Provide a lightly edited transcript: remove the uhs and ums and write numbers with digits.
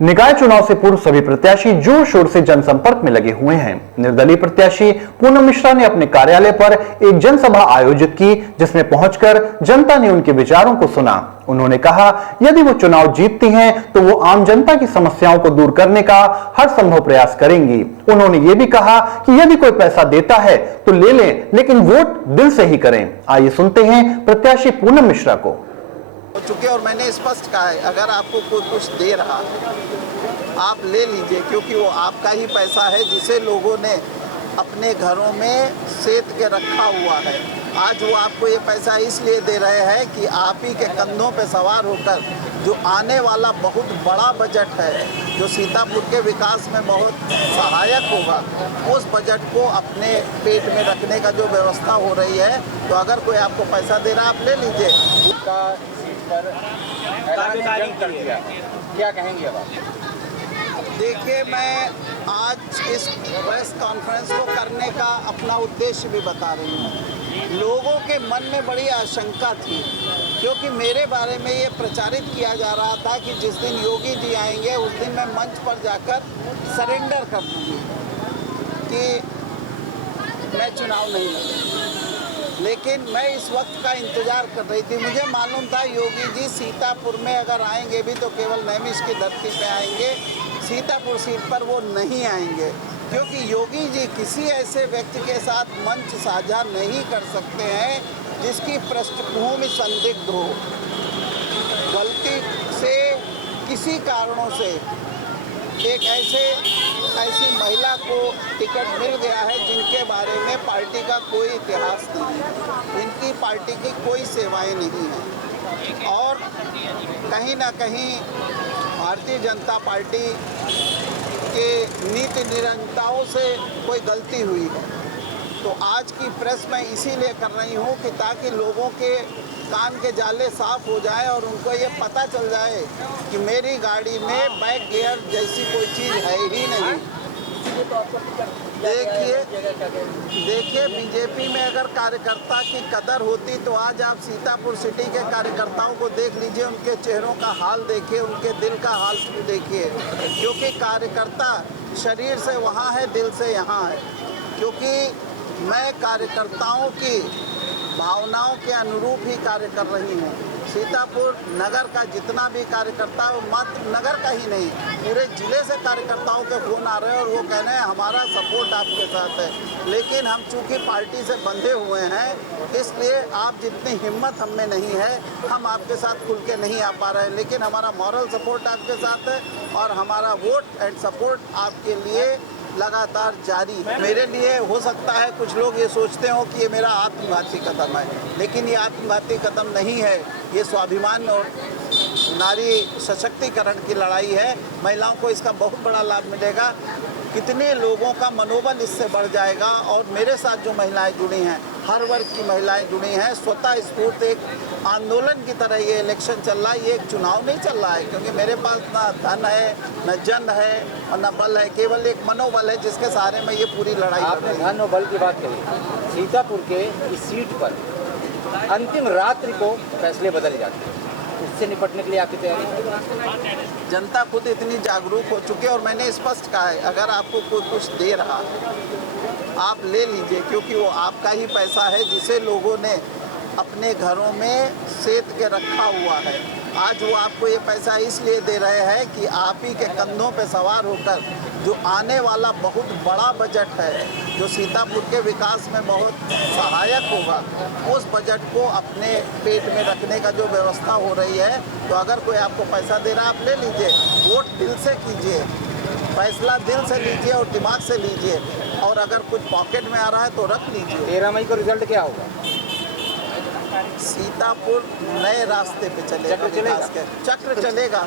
निकाय चुनाव से पूर्व सभी प्रत्याशी जोर शोर से जनसंपर्क में लगे हुए हैं। निर्दलीय प्रत्याशी पूनम मिश्रा ने अपने कार्यालय पर एक जनसभा आयोजित की, जिसमें पहुंचकर जनता ने उनके विचारों को सुना। उन्होंने कहा, यदि वो चुनाव जीतती हैं तो वो आम जनता की समस्याओं को दूर करने का हर संभव प्रयास करेंगी। उन्होंने ये भी कहा कि यदि कोई पैसा देता है तो ले लें, लेकिन वोट दिल से ही करें। आइए सुनते हैं प्रत्याशी पूनम मिश्रा को। हो चुके और मैंने स्पष्ट कहा है, अगर आपको कोई कुछ दे रहा आप ले लीजिए, क्योंकि वो आपका ही पैसा है जिसे लोगों ने अपने घरों में सेत के रखा हुआ है। आज वो आपको ये पैसा इसलिए दे रहे हैं कि आप ही के कंधों पे सवार होकर जो आने वाला बहुत बड़ा बजट है, जो सीतापुर के विकास में बहुत सहायक होगा, उस बजट को अपने पेट में रखने का जो व्यवस्था हो रही है, तो अगर कोई आपको पैसा दे रहा आप ले लीजिए। क्या कहेंगे अब आप? देखिए, मैं आज इस प्रेस कॉन्फ्रेंस को करने का अपना उद्देश्य भी बता रही हूँ। लोगों के मन में बड़ी आशंका थी, क्योंकि मेरे बारे में ये प्रचारित किया जा रहा था कि जिस दिन योगी जी आएंगे उस दिन मैं मंच पर जाकर सरेंडर कर दूँगी कि मैं चुनाव नहीं लड़ूंगी। लेकिन मैं इस वक्त का इंतज़ार कर रही थी। मुझे मालूम था योगी जी सीतापुर में अगर आएंगे भी तो केवल नैमिष की धरती पे आएंगे, सीतापुर सीट पर वो नहीं आएंगे, क्योंकि योगी जी किसी ऐसे व्यक्ति के साथ मंच साझा नहीं कर सकते हैं जिसकी पृष्ठभूमि संदिग्ध हो। गलती से किसी कारणों से एक ऐसी महिला को टिकट मिल गया है जिनके बारे में पार्टी का कोई इतिहास नहीं है, इनकी पार्टी की कोई सेवाएं नहीं हैं, और कहीं ना कहीं भारतीय जनता पार्टी के नीति निरंतरताओं से कोई गलती हुई है। तो आज की प्रेस मैं इसीलिए कर रही हूँ कि ताकि लोगों के कान के जाले साफ हो जाए और उनको ये पता चल जाए कि मेरी गाड़ी में बैक गियर जैसी कोई चीज़ है ही नहीं। देखिए बीजेपी में अगर कार्यकर्ता की कदर होती तो आज आप सीतापुर सिटी के कार्यकर्ताओं को देख लीजिए, उनके चेहरों का हाल देखिए, उनके दिल का हाल देखिए, क्योंकि कार्यकर्ता शरीर से वहाँ है, दिल से यहाँ है। क्योंकि मैं कार्यकर्ताओं की भावनाओं के अनुरूप ही कार्य कर रही हूँ। सीतापुर नगर का जितना भी कार्यकर्ता है वो मात्र नगर का ही नहीं, पूरे ज़िले से कार्यकर्ताओं के फ़ोन आ रहे हैं और वो कह रहे हैं हमारा सपोर्ट आपके साथ है। लेकिन हम चूँकि पार्टी से बंधे हुए हैं, इसलिए आप जितनी हिम्मत हम में नहीं है, हम आपके साथ खुल के नहीं आ पा रहे हैं। लेकिन हमारा मॉरल सपोर्ट आपके साथ है और हमारा वोट एंड सपोर्ट आपके लिए लगातार जारी है। मेरे लिए हो सकता है कुछ लोग ये सोचते हो कि ये मेरा आत्मघाती कदम है, लेकिन ये आत्मघाती कदम नहीं है, ये स्वाभिमान और नारी सशक्तिकरण की लड़ाई है। महिलाओं को इसका बहुत बड़ा लाभ मिलेगा, कितने लोगों का मनोबल इससे बढ़ जाएगा। और मेरे साथ जो महिलाएं जुड़ी हैं, हर वर्ग की महिलाएं जुड़ी हैं, स्वतः स्फूर्त एक आंदोलन की तरह ये इलेक्शन चल रहा है। ये एक चुनाव नहीं चल रहा है, क्योंकि मेरे पास ना धन है, न जन है और न बल है, केवल एक मनोबल है जिसके सहारे में ये पूरी लड़ाई। आपने धन और बल की बात कही। सीतापुर के इस सीट पर अंतिम रात्रि को फैसले बदल जाते हैं, उससे निपटने के लिए आपकी तैयारी? जनता खुद इतनी जागरूक हो चुकी है और मैंने स्पष्ट कहा है, अगर आपको कोई कुछ दे रहा आप ले लीजिए, क्योंकि वो आपका ही पैसा है जिसे लोगों ने अपने घरों में सेत के रखा हुआ है। आज वो आपको ये पैसा इसलिए दे रहे हैं कि आप ही के कंधों पे सवार होकर जो आने वाला बहुत बड़ा बजट है, जो सीतापुर के विकास में बहुत सहायक होगा, उस बजट को अपने पेट में रखने का जो व्यवस्था हो रही है, तो अगर कोई आपको पैसा दे रहा आप ले लीजिए। वोट दिल से कीजिए, फैसला दिल से लीजिए और दिमाग से लीजिए, और अगर कुछ पॉकेट में आ रहा है तो रख लीजिए। 13 मई को रिजल्ट क्या होगा? सीतापुर नए रास्ते पे चलेगा, चक्र चलेगा। चक्र चलेगा।